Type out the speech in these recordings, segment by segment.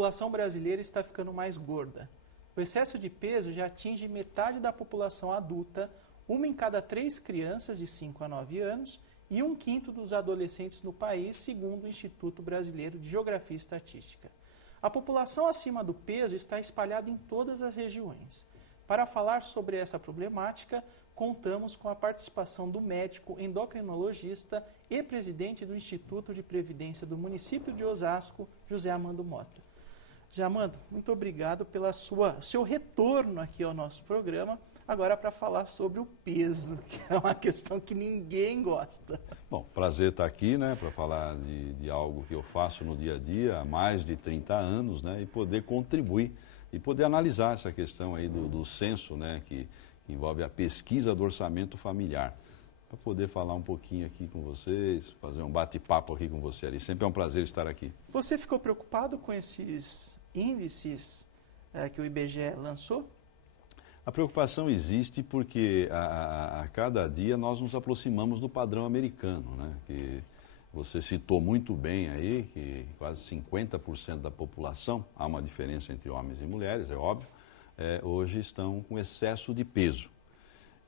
população brasileira está ficando mais gorda. O excesso de peso já atinge metade da população adulta, 1 em cada 3 crianças de 5 a 9 anos e 1/5 dos adolescentes no país, segundo o Instituto Brasileiro de Geografia e Estatística. A população acima do peso está espalhada em todas as regiões. Para falar sobre essa problemática, contamos com a participação do médico endocrinologista e presidente do Instituto de Previdência do município de Osasco, José Armando Mota. José Armando, muito obrigado pelo seu retorno aqui ao nosso programa, agora para falar sobre o peso, que é uma questão que ninguém gosta. Bom, prazer estar aqui, né, para falar de algo que eu faço no dia a dia há mais de 30 anos, né, e poder contribuir e poder analisar essa questão aí do censo, né, que envolve a pesquisa do orçamento familiar, para poder falar um pouquinho aqui com vocês, fazer um bate-papo aqui com você, Ari. Sempre é um prazer estar aqui. Você ficou preocupado com esses índices que o IBGE lançou? A preocupação existe porque a cada dia nós nos aproximamos do padrão americano, né? Que você citou muito bem aí, que quase 50% da população, há uma diferença entre homens e mulheres, é óbvio, hoje estão com excesso de peso.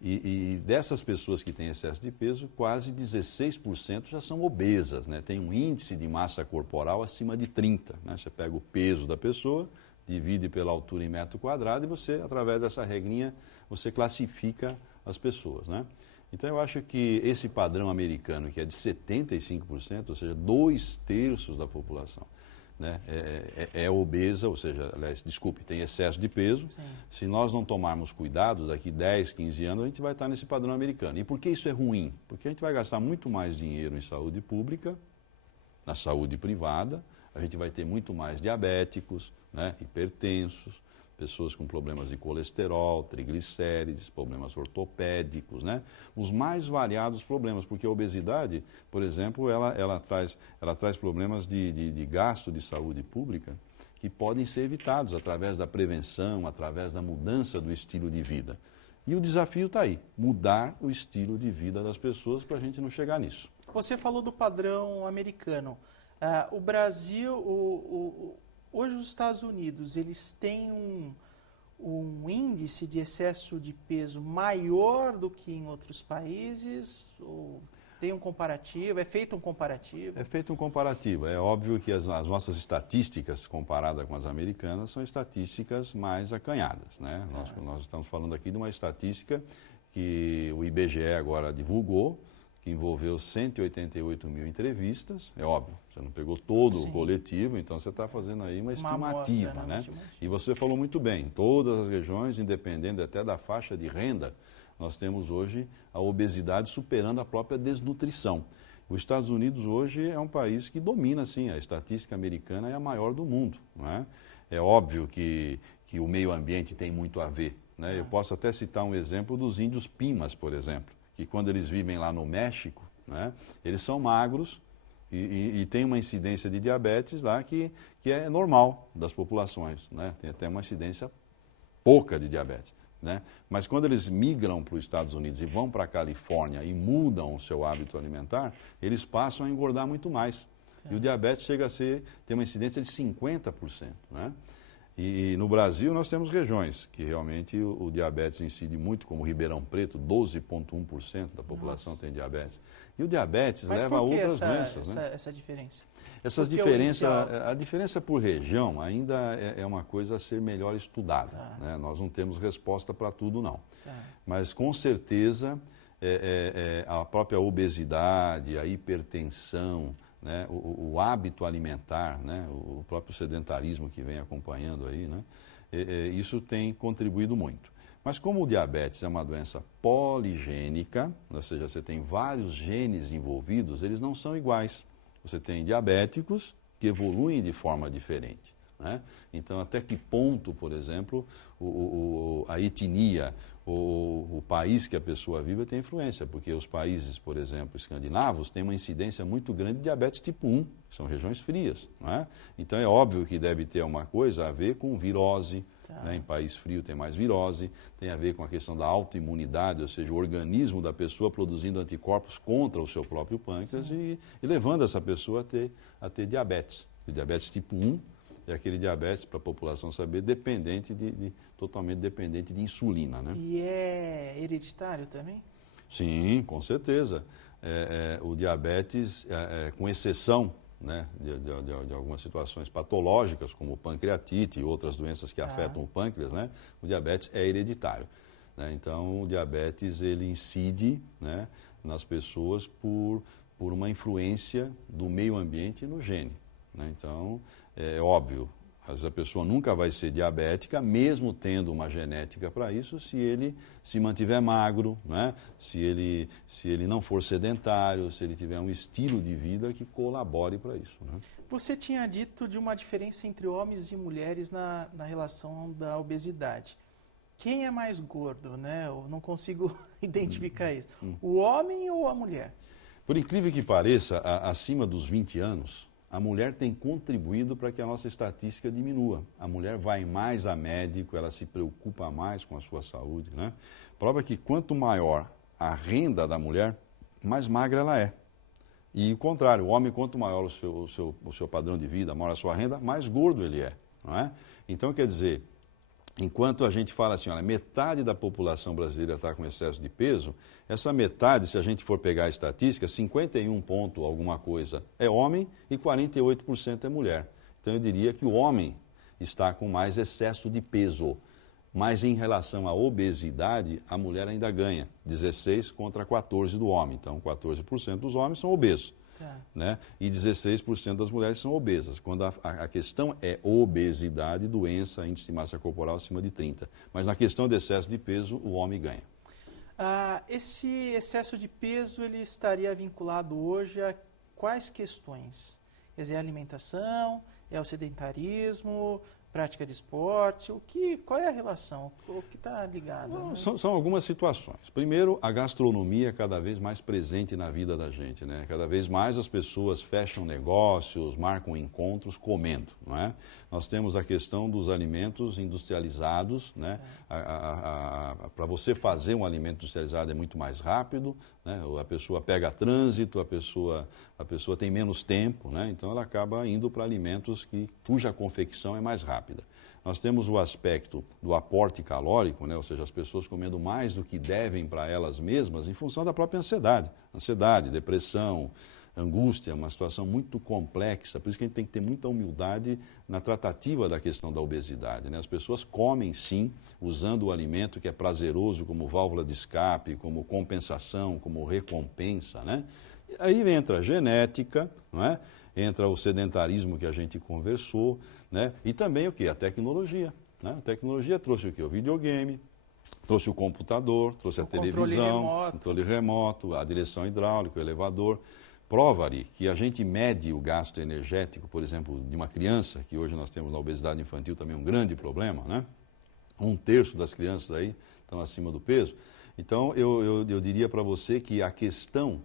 E dessas pessoas que têm excesso de peso, quase 16% já são obesas, né? Tem um índice de massa corporal acima de 30, né? Você pega o peso da pessoa, divide pela altura em metro quadrado e você, através dessa regrinha, você classifica as pessoas, né? Então eu acho que esse padrão americano, que é de 75%, ou seja, 2/3 da população, né, é obesa, ou seja, aliás, desculpe, tem excesso de peso. Sim. Se nós não tomarmos cuidado, daqui 10, 15 anos, a gente vai estar nesse padrão americano. E por que isso é ruim? Porque a gente vai gastar muito mais dinheiro em saúde pública, na saúde privada, a gente vai ter muito mais diabéticos, né, hipertensos, pessoas com problemas de colesterol, triglicérides, problemas ortopédicos, né? Os mais variados problemas, porque a obesidade, por exemplo, ela traz problemas de gasto de saúde pública que podem ser evitados através da prevenção, através da mudança do estilo de vida. E o desafio está aí, mudar o estilo de vida das pessoas para a gente não chegar nisso. Você falou do padrão americano. O Brasil, hoje os Estados Unidos, eles têm um índice de excesso de peso maior do que em outros países? Ou tem um comparativo? É feito um comparativo? É feito um comparativo. É óbvio que as nossas estatísticas, comparadas com as americanas, são estatísticas mais acanhadas, né? Nós estamos falando aqui de uma estatística que o IBGE agora divulgou, que envolveu 188 mil entrevistas, é óbvio, você não pegou todo Sim. o coletivo, então você está fazendo aí uma estimativa, amostra, né? Estimativa. E você falou muito bem, em todas as regiões, independente até da faixa de renda, nós temos hoje a obesidade superando a própria desnutrição. Os Estados Unidos hoje é um país que domina, sim, a estatística americana é a maior do mundo, não é? É óbvio que o meio ambiente tem muito a ver, né? Eu posso até citar um exemplo dos índios Pimas, por exemplo, que quando eles vivem lá no México, né, eles são magros e tem uma incidência de diabetes lá que é normal das populações, né? Tem até uma incidência pouca de diabetes, né? Mas quando eles migram para os Estados Unidos e vão para a Califórnia e mudam o seu hábito alimentar, eles passam a engordar muito mais. E o diabetes chega a ter uma incidência de 50%, né? E no Brasil nós temos regiões que realmente o diabetes incide muito, como Ribeirão Preto, 12,1% da população tem diabetes. E o diabetes leva a outras doenças, né? Essa diferença? A diferença por região ainda é uma coisa a ser melhor estudada, né? Nós não temos resposta para tudo, não. Mas com certeza a própria obesidade, a hipertensão, né, o hábito alimentar, né, o próprio sedentarismo que vem acompanhando aí, né, isso tem contribuído muito. Mas como o diabetes é uma doença poligênica, ou seja, você tem vários genes envolvidos, eles não são iguais. Você tem diabéticos que evoluem de forma diferente, né? Então, até que ponto, por exemplo, a etnia, o país que a pessoa vive tem influência, porque os países, por exemplo, escandinavos, têm uma incidência muito grande de diabetes tipo 1, que são regiões frias, não é? Então é óbvio que deve ter uma coisa a ver com virose, né? Em país frio tem mais virose, tem a ver com a questão da autoimunidade, ou seja, o organismo da pessoa produzindo anticorpos contra o seu próprio pâncreas e levando essa pessoa a ter diabetes. O diabetes tipo 1 é aquele diabetes, para a população saber, totalmente dependente de insulina, né? E é hereditário também? Sim, com certeza. O diabetes, com exceção, né, de algumas situações patológicas, como pancreatite e outras doenças que afetam o pâncreas, né, o diabetes é hereditário. Né? Então, o diabetes ele incide, né, nas pessoas por uma influência do meio ambiente no gene. Né? Então, é óbvio, às vezes a pessoa nunca vai ser diabética, mesmo tendo uma genética para isso, se ele se mantiver magro, né? se ele não for sedentário, se ele tiver um estilo de vida que colabore para isso. Né? Você tinha dito de uma diferença entre homens e mulheres na relação da obesidade. Quem é mais gordo, né? Eu não consigo identificar isso. O homem ou a mulher? Por incrível que pareça, acima dos 20 anos, a mulher tem contribuído para que a nossa estatística diminua. A mulher vai mais a médico, ela se preocupa mais com a sua saúde. Né? Prova que quanto maior a renda da mulher, mais magra ela é. E o contrário, o homem, quanto maior o seu padrão de vida, maior a sua renda, mais gordo ele é. Não é? Então, quer dizer, enquanto a gente fala assim, olha, metade da população brasileira está com excesso de peso, essa metade, se a gente for pegar a estatística, 51 ponto alguma coisa é homem e 48% é mulher. Então eu diria que o homem está com mais excesso de peso. Mas em relação à obesidade, a mulher ainda ganha, 16 contra 14 do homem. Então 14% dos homens são obesos. Né? E 16% das mulheres são obesas. Quando a questão é obesidade, doença, índice de massa corporal acima de 30. Mas na questão de excesso de peso, o homem ganha. Esse excesso de peso ele estaria vinculado hoje a quais questões? Quer dizer, alimentação, é o sedentarismo, prática de esporte, qual é a relação? O que está ligado? Não, né? São algumas situações. Primeiro, a gastronomia é cada vez mais presente na vida da gente, né? Cada vez mais as pessoas fecham negócios, marcam encontros comendo, não é? Nós temos a questão dos alimentos industrializados, né? Para você fazer um alimento industrializado é muito mais rápido, né? A pessoa pega trânsito, a pessoa tem menos tempo, né? Então ela acaba indo para alimentos cuja confecção é mais rápida. Nós temos o aspecto do aporte calórico, né? Ou seja, as pessoas comendo mais do que devem para elas mesmas em função da própria ansiedade, depressão, angústia, uma situação muito complexa. Por isso que a gente tem que ter muita humildade na tratativa da questão da obesidade, né? As pessoas comem sim, usando o alimento que é prazeroso como válvula de escape, como compensação, como recompensa, né? E aí entra a genética, não é? Entra o sedentarismo que a gente conversou, né? E também o que? A tecnologia. Né? A tecnologia trouxe o que? O videogame, trouxe o computador, trouxe a televisão, controle remoto, a direção hidráulica, o elevador. Prova-lhe que a gente mede o gasto energético, por exemplo, de uma criança, que hoje nós temos na obesidade infantil também um grande problema, né? 1/3 das crianças aí estão acima do peso. Então, eu diria para você que a questão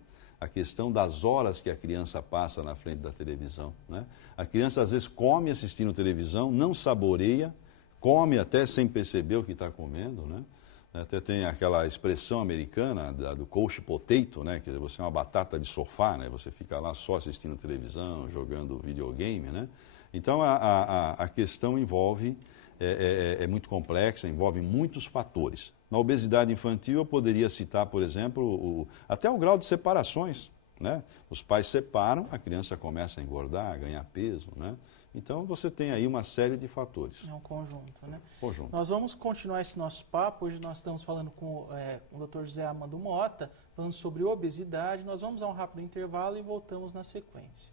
das horas que a criança passa na frente da televisão. Né? A criança às vezes come assistindo televisão, não saboreia, come até sem perceber o que está comendo. Né? Até tem aquela expressão americana do couch potato, né? Quer dizer, você é uma batata de sofá, né? Você fica lá só assistindo televisão, jogando videogame. Né? Então a questão é muito complexa, envolve muitos fatores. Na obesidade infantil eu poderia citar, por exemplo, até o grau de separações. Né? Os pais separam, a criança começa a engordar, a ganhar peso. Né? Então você tem aí uma série de fatores. É um conjunto, né? Conjunto. Nós vamos continuar esse nosso papo. Hoje nós estamos falando com o Dr. José Armando Mota, falando sobre obesidade. Nós vamos a um rápido intervalo e voltamos na sequência.